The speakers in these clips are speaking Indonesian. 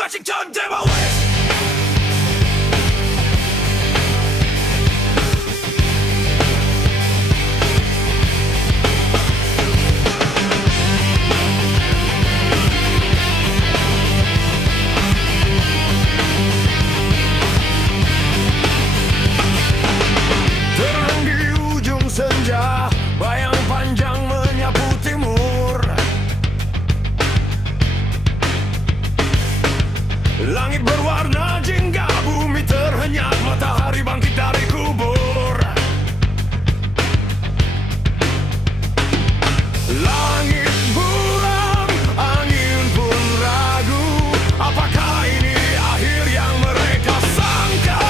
Scratching turn them away. Senja, bayang panjang menyapu timur. Langit berwarna jingga, bumi terhenyak, matahari bangkit dari kubur. Langit buram, angin pun ragu, apakah ini akhir yang mereka sangka?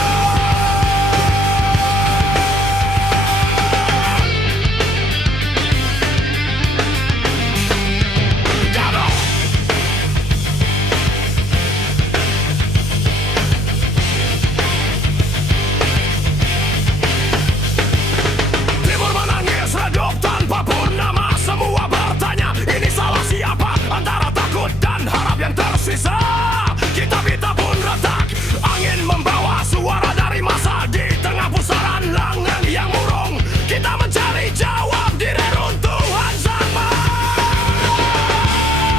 Yang tersisa, kita pun retak. Angin membawa suara dari masa di tengah pusaran lengan yang murung. Kita mencari jawab di reruntuhan zaman.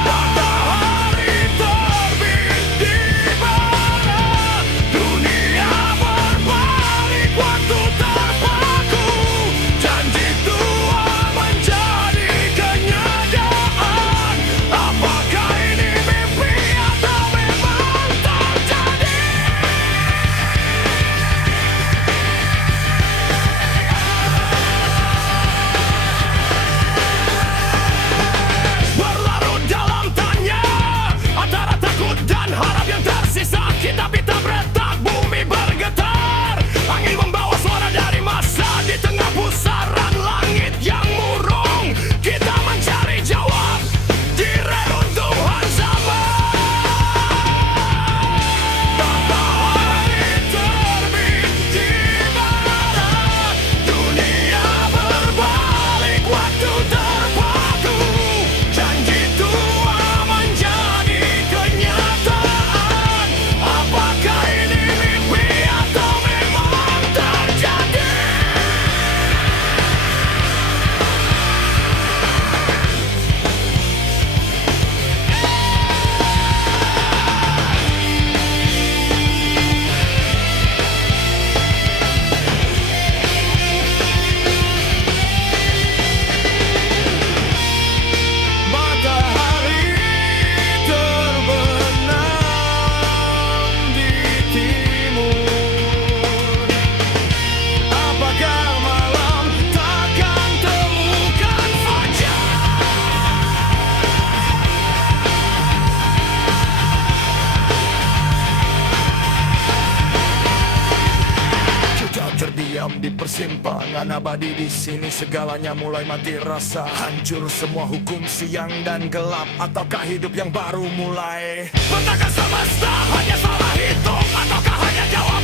Matahari terbit di barat, dunia berbalik, waktu terpaku. Janji tua menjadi kenyataan. Apakah ini atau memang terjadi? Berlarut dalam tanya antara takut dan harap yang tersisa. Kita retak, bumi bergetar. Angin membawa suara dari masa di tengah pusaran langit yang murung. Kita mencari jawab di reruntuhan zaman. Terdiam di persimpangan abadi, di sini segalanya mulai mati rasa. Hancur semua hukum siang dan gelap, ataukah hidup yang baru mulai? Bentakkan semesta hanya salah hitung, ataukah hanya jawab